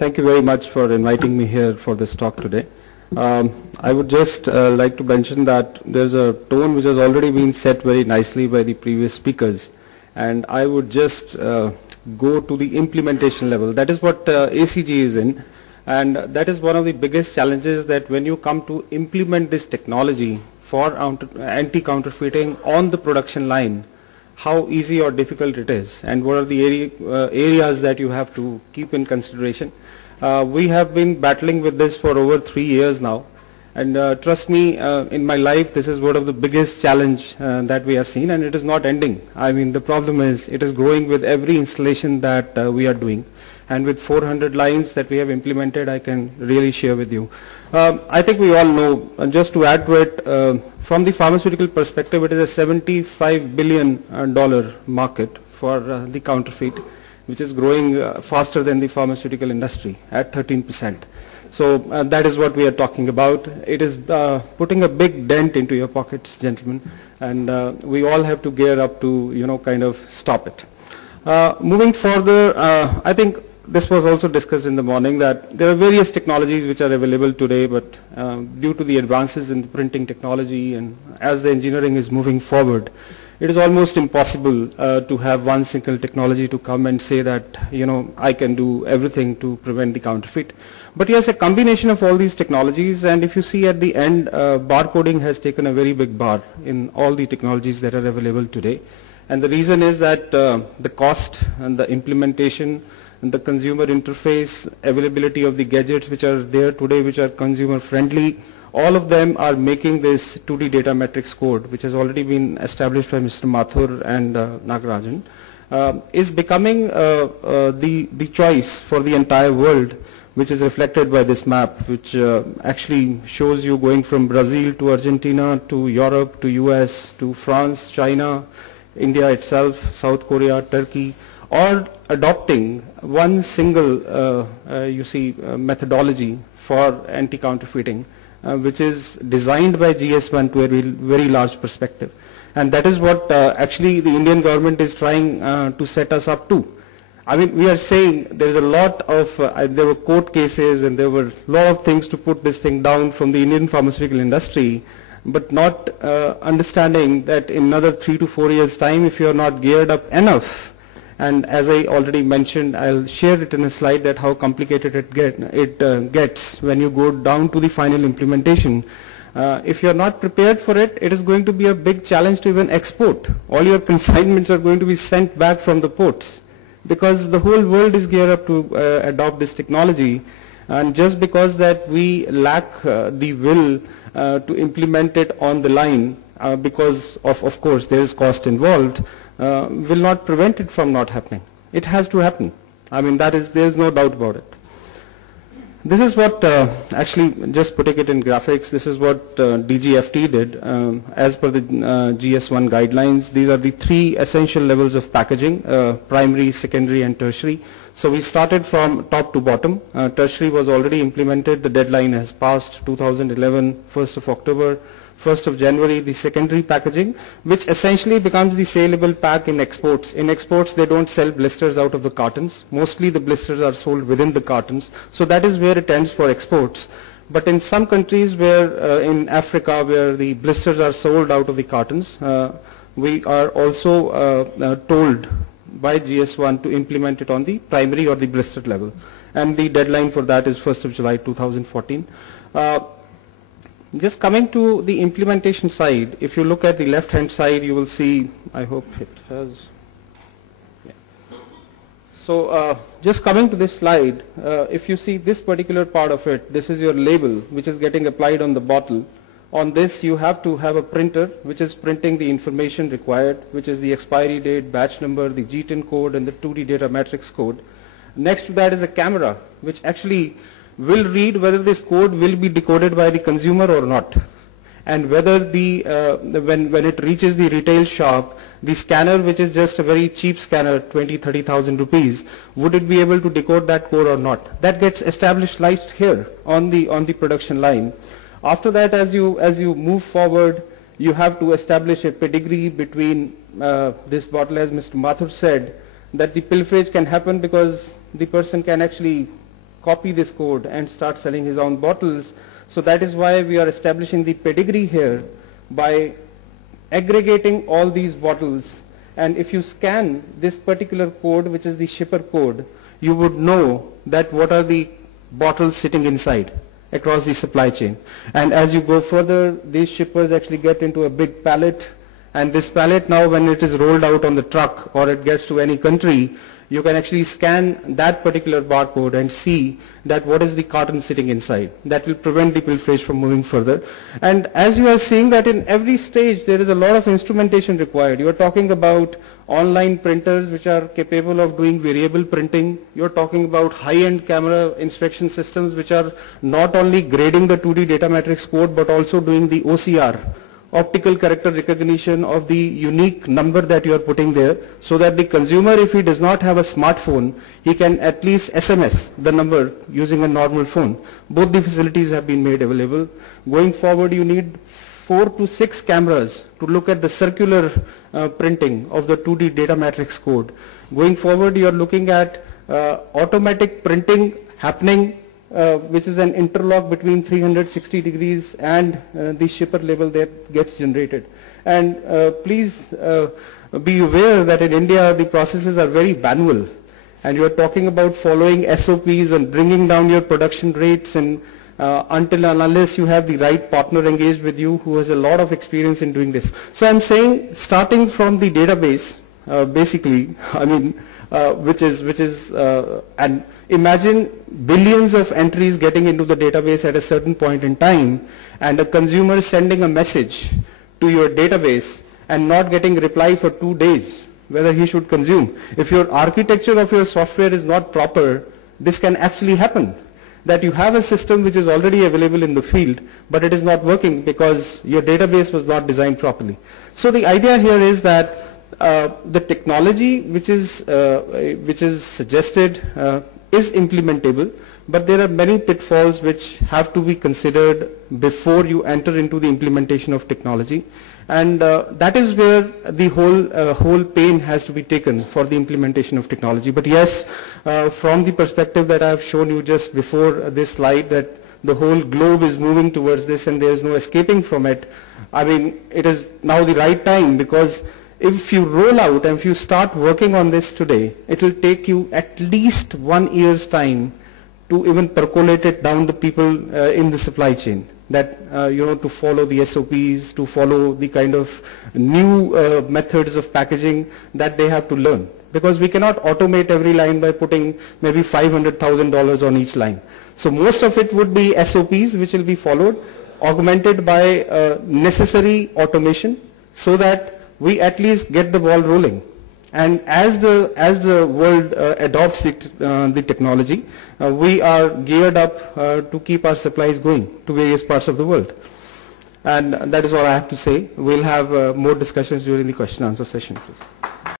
Thank you very much for inviting me here for this talk today. I would just like to mention that there's a tone which has already been set very nicely by the previous speakers, and I would just go to the implementation level. That is what ACG is in, and that is one of the biggest challenges, that when you come to implement this technology for anti-counterfeiting on the production line, how easy or difficult it is, and what are the areas that you have to keep in consideration. We have been battling with this for over 3 years now, and trust me, in my life this is one of the biggest challenge that we are seeing, and it is not ending. I mean, the problem is it is growing with every installation that we are doing, and with 400 lines that we have implemented, I can really share with you. I think we all know, and just to add to it, from the pharmaceutical perspective, it is a $75 billion market for the counterfeit, which is growing faster than the pharmaceutical industry at 13%. So that is what we are talking about. It is putting a big dent into your pockets, gentlemen, and we all have to gear up to, kind of stop it. Moving further, I think this was also discussed in the morning, that there are various technologies which are available today, but due to the advances in the printing technology and as the engineering is moving forward, it is almost impossible to have one single technology to come and say that, I can do everything to prevent the counterfeit. But yes, a combination of all these technologies, and if you see at the end, barcoding has taken a very big bar in all the technologies that are available today. And the reason is that the cost and the implementation and the consumer interface, availability of the gadgets which are there today, which are consumer friendly, all of them are making this 2D data matrix code, which has already been established by Mr. Mathur and Nagarajan, is becoming the choice for the entire world, which is reflected by this map, which actually shows you going from Brazil to Argentina to Europe to US to France, China, India itself, South Korea, Turkey, or adopting one single, methodology for anti-counterfeiting, which is designed by GS1 to a very large perspective. And that is what actually the Indian government is trying to set us up to. I mean, we are saying there is a lot of, there were court cases and there were a lot of things to put this thing down from the Indian pharmaceutical industry, but not understanding that in another 3 to 4 years' time, if you are not geared up enough, and as I already mentioned, I'll share it in a slide that how complicated it gets when you go down to the final implementation. If you're not prepared for it, it is going to be a big challenge to even export. All your consignments are going to be sent back from the ports, because the whole world is geared up to adopt this technology. And just because that we lack the will to implement it on the line, because of course there is cost involved, will not prevent it from not happening. It has to happen. I mean, there is no doubt about it. This is what, actually, just putting it in graphics, this is what DGFT did. As per the GS1 guidelines, these are the 3 essential levels of packaging, primary, secondary, and tertiary. So we started from top to bottom. Tertiary was already implemented. The deadline has passed, 2011, 1st of October. 1st of January, the secondary packaging, which essentially becomes the saleable pack in exports. In exports, they don't sell blisters out of the cartons. Mostly the blisters are sold within the cartons. So that is where it ends for exports. But in some countries where, in Africa, where the blisters are sold out of the cartons, we are also told by GS1 to implement it on the primary or the blister level. And the deadline for that is 1st of July 2014. Just coming to the implementation side, if you look at the left-hand side, you will see, I hope it has, yeah. So just coming to this slide, if you see this particular part of it, this is your label, which is getting applied on the bottle. On this, you have to have a printer, which is printing the information required, which is the expiry date, batch number, the GTIN code, and the 2D data matrix code. Next to that is a camera, which actually will read whether this code will be decoded by the consumer or not, and whether when it reaches the retail shop, the scanner, which is just a very cheap scanner, 20,000-30,000 rupees, would it be able to decode that code or not? That gets established right here on the production line. After that, as you move forward, you have to establish a pedigree between this bottle, as Mr. Mathur said, that the pilferage can happen because the person can actually copy this code and start selling his own bottles. So that is why we are establishing the pedigree here by aggregating all these bottles. And if you scan this particular code, which is the shipper code, you would know that what are the bottles sitting inside across the supply chain. And as you go further, these shippers actually get into a big pallet, and this pallet now, when it is rolled out on the truck or it gets to any country, you can actually scan that particular barcode and see that what is the carton sitting inside. That will prevent the pilferage from moving further. And as you are seeing that in every stage there is a lot of instrumentation required. You are talking about online printers which are capable of doing variable printing. You are talking about high-end camera inspection systems which are not only grading the 2D data matrix code but also doing the OCR, optical character recognition of the unique number that you are putting there, so that the consumer, if he does not have a smartphone, he can at least SMS the number using a normal phone. Both the facilities have been made available. Going forward, you need 4 to 6 cameras to look at the circular printing of the 2D data matrix code. Going forward, you are looking at automatic printing happening, which is an interlock between 360 degrees and the shipper label that gets generated. And please be aware that in India the processes are very manual, and you are talking about following SOPs and bringing down your production rates, and until and unless you have the right partner engaged with you who has a lot of experience in doing this. So I'm saying, starting from the database, basically, I mean, and imagine billions of entries getting into the database at a certain point in time, and a consumer sending a message to your database and not getting reply for 2 days, whether he should consume. If your architecture of your software is not proper, this can actually happen. That you have a system which is already available in the field, but it is not working because your database was not designed properly. So the idea here is that the technology which is suggested is implementable, but there are many pitfalls which have to be considered before you enter into the implementation of technology, and that is where the whole pain has to be taken for the implementation of technology. But yes, from the perspective that I have shown you just before this slide, that the whole globe is moving towards this and there is no escaping from it, I mean, it is now the right time, because if you roll out and if you start working on this today, it will take you at least 1 year's time to even percolate it down the people in the supply chain. That, to follow the SOPs, to follow the kind of new methods of packaging that they have to learn. Because we cannot automate every line by putting maybe $500,000 on each line. So most of it would be SOPs which will be followed, augmented by necessary automation, so that we at least get the ball rolling. And as the world adopts the technology, we are geared up to keep our supplies going to various parts of the world. And that is all I have to say. We'll have more discussions during the question and answer session, please.